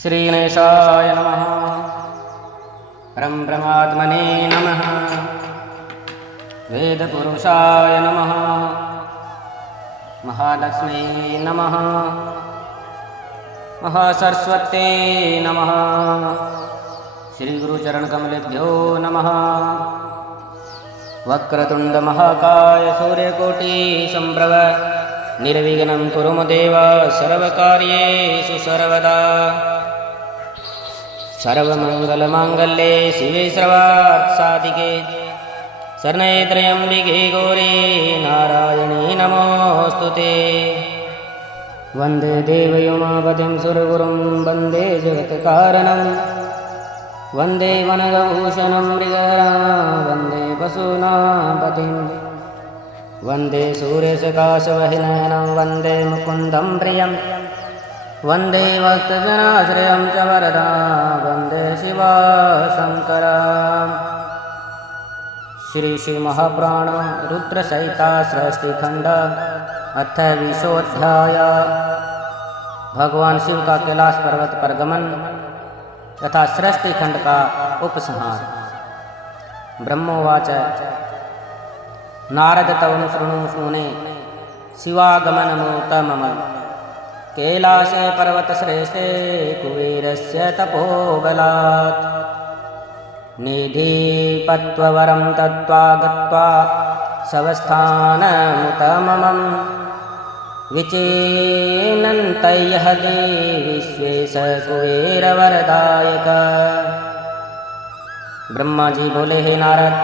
श्रीगणेशाय नमः। परं ब्रह्मात्मने नमः। वेदपुरुषाय नमः। महालक्ष्मी नमः। महासरस्वत्यै नमः। श्रीगुरुचरणकमलेभ्यो नमः। वक्रतुण्डमहाकाय सूर्यकोटिसम्प्रभ निर्विघ्नं कुरु मम देव सर्वकार्येषु सर्वदा। सर्वमङ्गलमाङ्गल्ये शिवे सर्वार्थसाधिके शरण्ये त्र्यम्बिके गौरी नारायणी नमोऽस्तुते। वन्दे देवयोमापतिं सुरगुरुं वन्दे जगत्कारणं वन्दे वनगभूषणं मृगरां वन्दे पशूनां पतिं वन्दे सूर्यसकाशवहिनयनं वन्दे मुकुन्दं प्रियं वन्दे भक्तजनाश्रयं च वरदां वन्दे शिवशङ्करम्। श्री महापुराण रुद्रसहिता सृष्टिखंड अथ 20वाध्याय। भगवान शिव का कैलाश पर्वत पर गमन तथा सृष्टिखंड का उपसंहार। ब्रह्मोवाच नारद तवं शृणु मुने शिवागमनमुत्तमम् कैलासे पर्वतश्रेष्ठे कुबेरस्य तपोबलात् निधिपत्ववरं तत्त्वा गत्वा स्वस्थानमुत्तमम् विचिनन्तयः देवीश्वेश कुबेरवरदायक। ब्रह्मा जी बोले, हे नारद,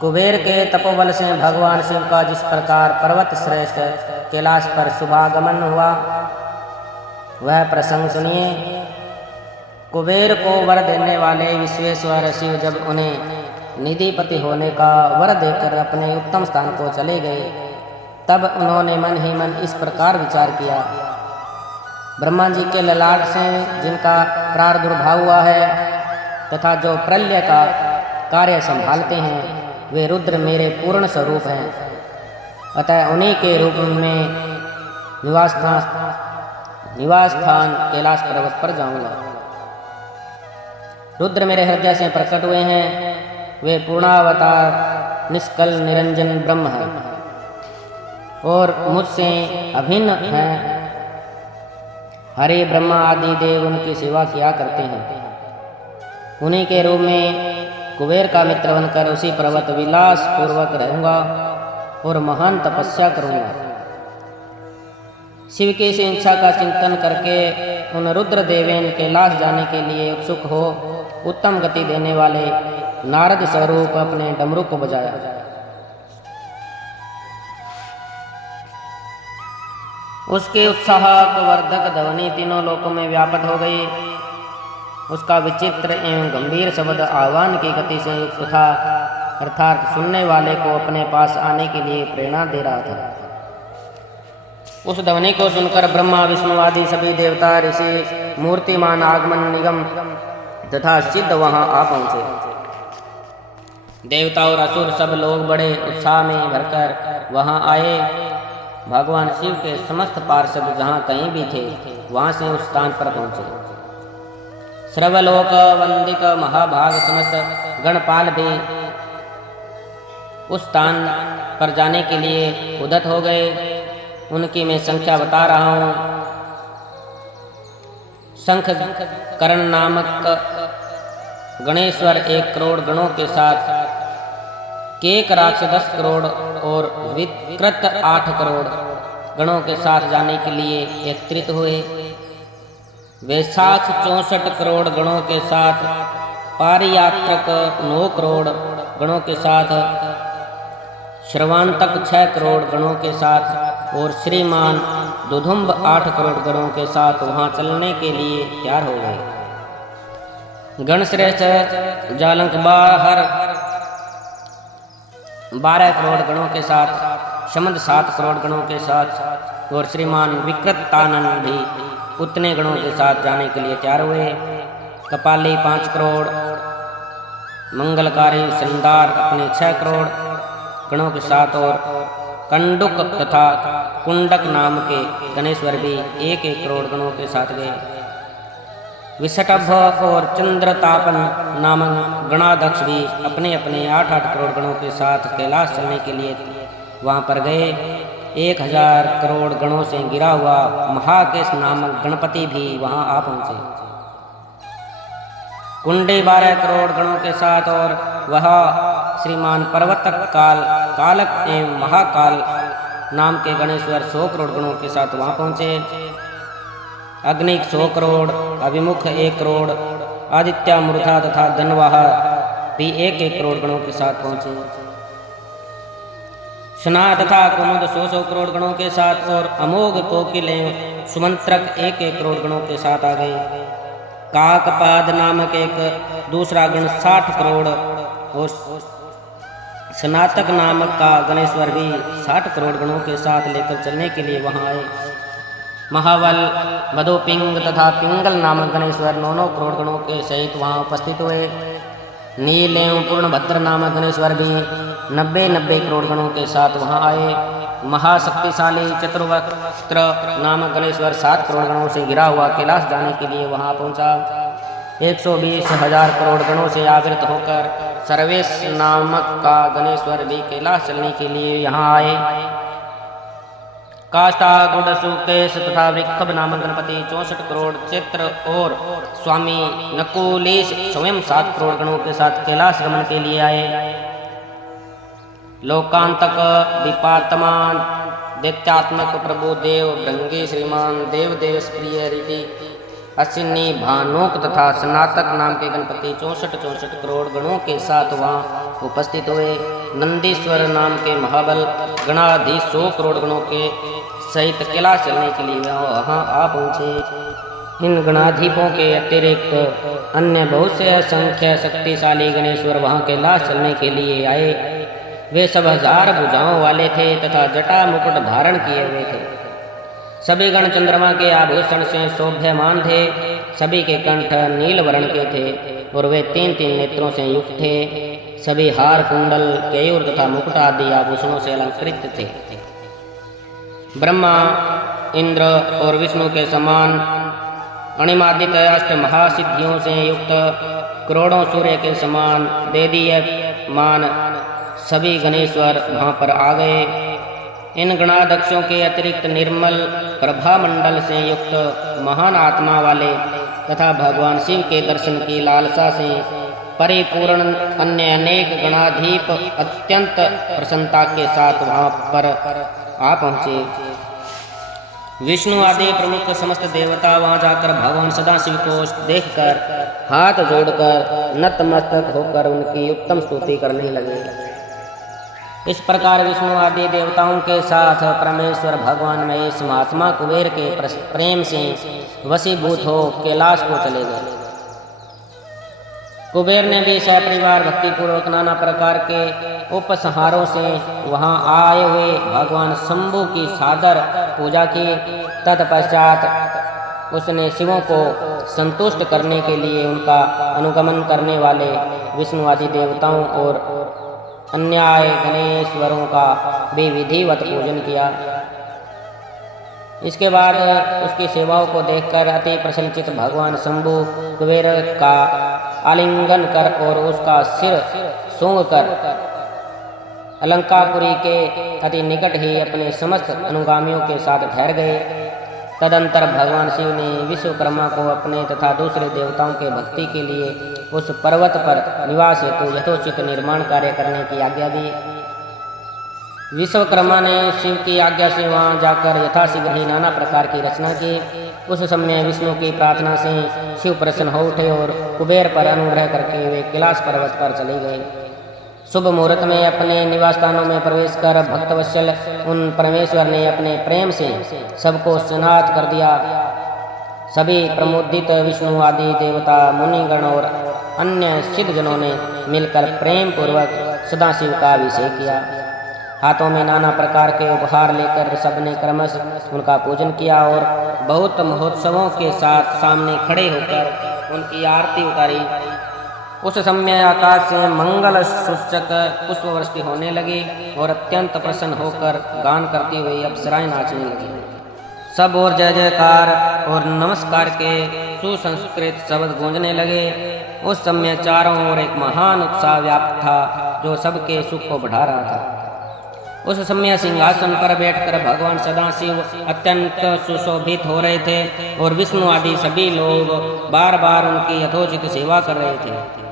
कुबेर के तपोबल से भगवान शिव का जिस प्रकार पर्वत श्रेष्ठ कैलाश पर शुभागमन हुआ वह प्रसंग सुनिए। कुबेर को वर देने वाले विश्वेश्वर शिव जब उन्हें निधिपति होने का वर देकर अपने उत्तम स्थान को चले गए तब उन्होंने मन ही मन इस प्रकार विचार किया। ब्रह्मा जी के ललाट से जिनका प्रादुर्भाव हुआ है तथा जो प्रलय का कार्य संभालते हैं वे रुद्र मेरे पूर्ण स्वरूप हैं, अतः उन्हीं के रूप में निवास स्थान कैलाश पर्वत पर जाऊंगा। रुद्र मेरे हृदय से प्रकट हुए हैं, वे पूर्णावतार निष्कल निरंजन ब्रह्म हैं और मुझसे अभिन्न हैं। हरि ब्रह्मा आदि देव उनकी सेवा किया करते हैं। उन्हीं के रूप में कुबेर का मित्र बनकर उसी पर्वत विलास पूर्वक रहूंगा और महान तपस्या करूंगा। शिव की इस इच्छा का चिंतन करके उन रुद्र देवेन कैलाश जाने के लिए उत्सुक हो उत्तम गति देने वाले नारद स्वरूप अपने डमरू को बजाया। उसके उत्साहक वर्धक ध्वनि तीनों लोकों में व्याप्त हो गई। उसका विचित्र एवं गंभीर शब्द आह्वान की गति से युक्त था, अर्थात सुनने वाले को अपने पास आने के लिए प्रेरणा दे रहा था। उस ध्वनि को सुनकर ब्रह्मा विष्णु आदि सभी देवता ऋषि मूर्तिमान आगमन निगम तथा सिद्ध वहां आ पहुंचे। देवता और असुर सब लोग बड़े उत्साह में भरकर वहां आए। भगवान शिव के समस्त पार्षद जहां कहीं भी थे वहां से उस स्थान पर पहुंचे। सर्वलोक वंदिक महाभाग समस्त गणपाल भी उस स्थान पर जाने के लिए उद्यत हो गए। उनकी मैं संख्या बता रहा हूं। शंख कर्ण नामक गणेश्वर 1 करोड़ गणों के साथ, केक राक्षस 10 करोड़ और विकृत 8 करोड़ गणों के साथ जाने के लिए एकत्रित हुए। वैशाख 64 करोड़ गणों के साथ, पारियात्रक 9 करोड़ गणों के साथ, श्रवांतक 6 करोड़ गणों के साथ और श्रीमान दुधुम्ब 8 करोड़ गणों के साथ वहां चलने के लिए तैयार हो गए। गणश्रेष्ठ जालंक बाहर 12 करोड़ गणों के साथ, शमंद 7 करोड़ गणों के साथ और श्रीमान विकृतानन भी उतने गणों के साथ जाने के लिए तैयार हुए। कपाली 5 करोड़, मंगलकारी सिंदार अपने 6 करोड़ गणों के साथ और कंडुक तथा कुंडक नाम के गणेश्वर भी 1-1 करोड़ गणों के साथ गए। विषटभ और चंद्रतापन नामक गणाध्यक्ष भी अपने अपने 8-8 करोड़ गणों के साथ कैलाश चलने के लिए वहां पर गए। 1000 करोड़ गणों से गिरा हुआ महाकेश नामक गणपति भी वहां आ पहुंचे। कुंडे 12 करोड़ गणों के साथ और वह श्रीमान पर्वतक कालक एवं महाकाल नाम के गणेश्वर 100 करोड़ गणों के साथ वहां पहुंचे। अग्निक 100 करोड़, अभिमुख 1 करोड़, आदित्य मूर्धा तथा धनवाह भी 1-1 करोड़ गणों के साथ पहुंचे। शना तथा कुमुद 100 करोड़ गणों के साथ और अमोघ कोकिल एवं सुमंत्रक 1-1 करोड़ गणों के साथ आ गए। काकपाद नामक एक दूसरा गण 60 करोड़ और स्नातक नामक का गणेश्वर भी 60 करोड़ गणों के साथ लेकर चलने के लिए वहां आए। महाबल, मधुपिंग तथा पिंगल नामक गणेश्वर 9-9 करोड़ गणों के सहित वहां उपस्थित हुए। नील एवं पूर्णभद्र नामक गणेश्वर भी 90-90 करोड़ गणों के साथ वहां आए। महाशक्तिशाली चतुर्वक्त्र नामक गणेश्वर 7 करोड़ गणों से घिरा हुआ कैलाश जाने के लिए वहां पहुंचा। 120,000 करोड़ गणों से आवृत होकर सर्वेश नामक का गणेश्वर भी कैलाश चलने के लिए यहाँ आए। काष्ठा, गुड़, सुकेश तथा वृक्षभ नामक गणपति 64 करोड़ चित्र और स्वामी नकुलेश स्वयं 7 करोड़ गणों के साथ कैलाश गमन के लिए आए। लोकांतक, विपातमान, दैत्यात्मक प्रभु देव भृंगी श्रीमान देवदेव प्रिय रीति अश्विनी भानुक तथा स्नातक नाम के गणपति 64 करोड़ गणों के साथ वहाँ उपस्थित हुए। नंदीश्वर नाम के महाबल गणाधीश 100 करोड़ गणों के सहित कैलाश चलने के लिए वहाँ आ पहुँचे। इन गणाधीपों के अतिरिक्त अन्य बहुत से असंख्य शक्तिशाली गणेश्वर वहाँ कैलाश चलने के लिए आए। वे सब 1000 भुजाओं वाले थे तथा जटा मुकुट धारण किए हुए थे। सभी गण चंद्रमा के आभूषण से शोभ्यमान थे। सभी के कंठ नील वर्ण के थे और वे 3-3 नेत्रों से युक्त थे। सभी हार, कुंडल, केयूर तथा मुकुट आदि आभूषणों से अलंकृत थे। ब्रह्मा, इंद्र और विष्णु के समान अणिमादित अष्ट महासिद्धियों से युक्त करोड़ों सूर्य के समान देदीयमान सभी गणेश्वर वहाँ पर आ गए। इन गणाध्यक्षों के अतिरिक्त निर्मल प्रभामंडल से युक्त महान आत्मा वाले तथा भगवान शिव के दर्शन की लालसा से परिपूर्ण अन्य अनेक गणाधीप अत्यंत प्रसन्नता के साथ वहाँ पर आ पहुँचे। विष्णु आदि प्रमुख समस्त देवता वहाँ जाकर भगवान सदाशिव को देखकर हाथ जोड़कर नतमस्तक होकर उनकी उत्तम स्तुति करने लगे। इस प्रकार विष्णु आदि देवताओं के साथ परमेश्वर भगवान महेश महात्मा कुबेर के प्रेम से वशीभूत हो कैलाश को चले गए। कुबेर ने भी सपरिवार भक्तिपूर्वक नाना प्रकार के उपसंहारों से वहां आए हुए भगवान शंभु की सादर पूजा की। तत्पश्चात उसने शिवों को संतुष्ट करने के लिए उनका अनुगमन करने वाले विष्णु आदि देवताओं और अन्य गणेश्वरों का भी विधिवत पूजन किया। इसके बाद उसकी सेवाओं को देखकर अति प्रसन्नचित भगवान शंभु कुबेर का आलिंगन कर और उसका सिर सूंघ कर अलंकापुरी के अति निकट ही अपने समस्त अनुगामियों के साथ ठहर गए। तदंतर भगवान शिव ने विश्वकर्मा को अपने तथा दूसरे देवताओं के भक्ति के लिए उस पर्वत पर निवास हेतु यथोचित निर्माण कार्य करने की आज्ञा दी। विश्वकर्मा ने शिव की आज्ञा से वहां जाकर यथाशीघ्र ही नाना प्रकार की रचना की। उस समय विष्णु की प्रार्थना से शिव प्रसन्न हो उठे और कुबेर पर अनुग्रह करके वे कैलाश पर्वत पर चले गए। शुभ मुहूर्त में अपने निवास स्थानों में प्रवेश कर भक्तवत्सल उन परमेश्वर ने अपने प्रेम से सबको स्नात कर दिया। सभी प्रमोदित विष्णु आदि देवता, मुनिगण और अन्य सिद्धजनों ने मिलकर प्रेम पूर्वक सदाशिव का अभिषेक किया। हाथों में नाना प्रकार के उपहार लेकर सबने क्रमश उनका पूजन किया और बहुत महोत्सवों के साथ सामने खड़े होकर उनकी आरती उतारी। उस समय आकाश से मंगल सूचक पुष्प वृष्टि होने लगी और अत्यंत प्रसन्न होकर गान करती हुई अप्सराएं नाचने लगी। सब और जय जयकार और नमस्कार के सुसंस्कृत शब्द गूंजने लगे। उस समय चारों ओर एक महान उत्साह व्याप्त था जो सबके सुख को बढ़ा रहा था। उस समय सिंहासन पर बैठकर भगवान सदाशिव अत्यंत सुशोभित हो रहे थे और विष्णु आदि सभी लोग बार बार उनकी यथोचित सेवा कर रहे थे।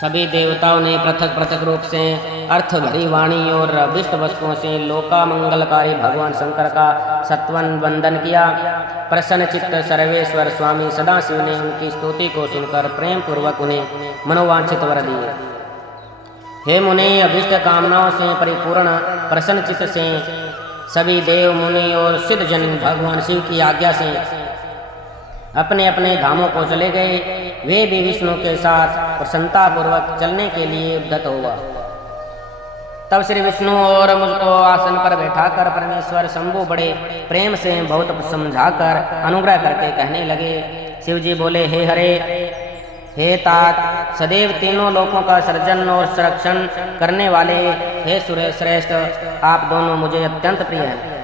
सभी देवताओं ने पृथक पृथक रूप से अर्थ भरी वाणी और अभिष्ट वस्तुओं से लोका मंगलकारी भगवान शंकर का सत्वन वंदन किया। प्रसन्न चित्त सर्वेश्वर स्वामी सदाशिव ने उनकी स्तुति को सुनकर प्रेम पूर्वक उन्हें मनोवांछित वर दिए। हे मुनि, अभिष्ट कामनाओं से परिपूर्ण प्रसन्न चित्त से सभी देव मुनि और सिद्ध जन भगवान शिव की आज्ञा से अपने अपने धामों को चले गए। वे भी विष्णु के साथ प्रसन्नता पूर्वक चलने के लिए उद्यत हुआ। तब श्री विष्णु और मुझको आसन पर बैठाकर परमेश्वर शंभु बड़े प्रेम से बहुत समझाकर अनुग्रह करके कहने लगे। शिव जी बोले, हे हरे, हे तात, सदैव तीनों लोकों का सर्जन और संरक्षण करने वाले हे सूर्य श्रेष्ठ, आप दोनों मुझे अत्यंत प्रिय हैं।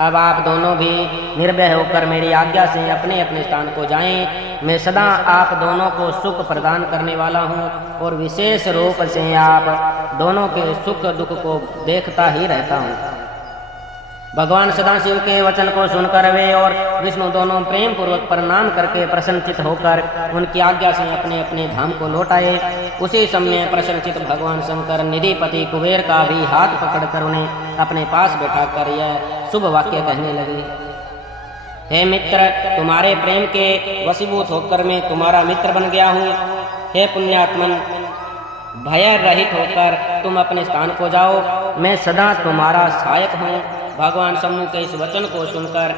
अब आप दोनों भी निर्भय होकर मेरी आज्ञा से अपने अपने स्थान को जाएं। मैं सदा आप दोनों को सुख प्रदान करने वाला हूँ और विशेष रूप से आप दोनों के सुख दुख को देखता ही रहता हूँ। भगवान सदाशिव के वचन को सुनकर वे और विष्णु दोनों प्रेम पूर्वक प्रणाम करके प्रसन्नचित होकर उनकी आज्ञा से अपने अपने धाम को लौट आए। उसी समय प्रसन्नचित भगवान शंकर निधिपति कुबेर का भी हाथ पकड़कर उन्हें अपने पास बैठाकर यह शुभ वाक्य कहने लगे। हे मित्र, तुम्हारे प्रेम के वशीभूत होकर मैं तुम्हारा मित्र बन गया हूँ। हे पुण्यात्मन, भय रहित होकर तुम अपने स्थान को जाओ, मैं सदा तुम्हारा सहायक हूँ। भगवान शंभु के इस वचन को सुनकर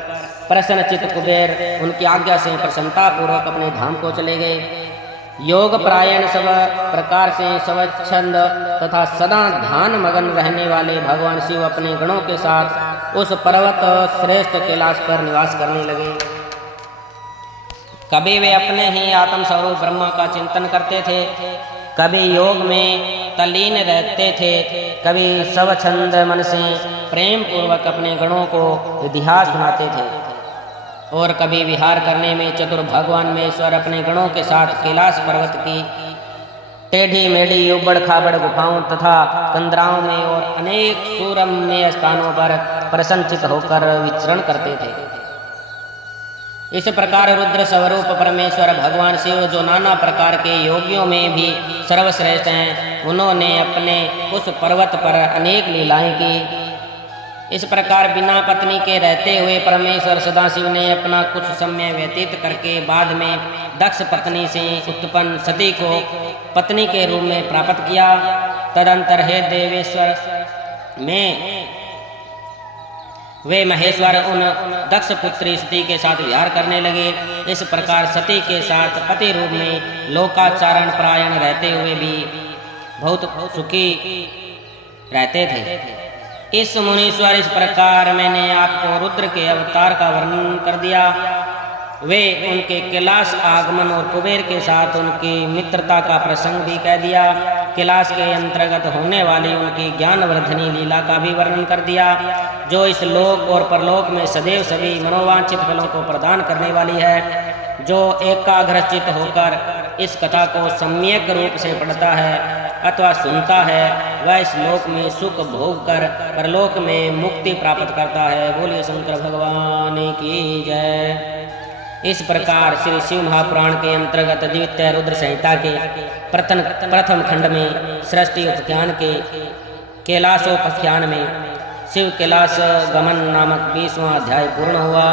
प्रसन्नचित कुबेर उनकी आज्ञा से प्रसन्नता पूर्वक अपने धाम को चले गए। योग परायण सब प्रकार से स्वच्छंद तथा सदा ध्यान मगन रहने वाले भगवान शिव अपने गणों के साथ उस पर्वत श्रेष्ठ कैलाश पर निवास करने लगे। कभी वे अपने ही आत्म स्वरूप ब्रह्मा का चिंतन करते थे, कभी योग में तल्लीन रहते थे, कभी स्वच्छंद मन से प्रेम पूर्वक अपने गणों को इतिहास सुनाते थे और कभी विहार करने में चतुर भगवान महेश्वर अपने गणों के साथ कैलाश पर्वत की टेढ़ी मेढ़ी उबड़ खाबड़ गुफाओं तथा कंदराओं में और अनेक सुरम्य स्थानों पर प्रसन्नचित होकर विचरण करते थे। इस प्रकार रुद्र स्वरूप परमेश्वर भगवान शिव, जो नाना प्रकार के योगियों में भी सर्वश्रेष्ठ हैं, उन्होंने अपने उस पर्वत पर अनेक लीलाएं की। इस प्रकार बिना पत्नी के रहते हुए परमेश्वर सदाशिव ने अपना कुछ समय व्यतीत करके बाद में दक्ष पत्नी से उत्पन्न सती को पत्नी के रूप में प्राप्त किया। तदंतर हे देवेश्वर में वे महेश्वर उन दक्ष पुत्री सती के साथ विहार करने लगे। इस प्रकार सती के साथ पति रूप में लोकाचारण परायण रहते हुए भी बहुत सुखी रहते थे। इस मुनीश्वर, इस प्रकार मैंने आपको रुद्र के अवतार का वर्णन कर दिया। वे उनके कैलाश आगमन और कुबेर के साथ उनकी मित्रता का प्रसंग भी कह दिया। कैलाश के अंतर्गत होने वाली उनकी ज्ञानवर्धनी लीला का भी वर्णन कर दिया, जो इस लोक और परलोक में सदैव सभी मनोवांछित फलों को प्रदान करने वाली है। जो एकाग्रचित होकर इस कथा को सम्यक रूप से पढ़ता है अथवा सुनता है, वह इस लोक में सुख भोग कर परलोक में मुक्ति प्राप्त करता है। बोलिए शंकर भगवान की जय। इस प्रकार श्री शिव महापुराण के अंतर्गत द्वितीय रुद्र संहिता के प्रथम खंड में सृष्टि उपाख्यान के कैलाशोपाख्यान में शिव कैलाश गमन नामक 20वां अध्याय पूर्ण हुआ।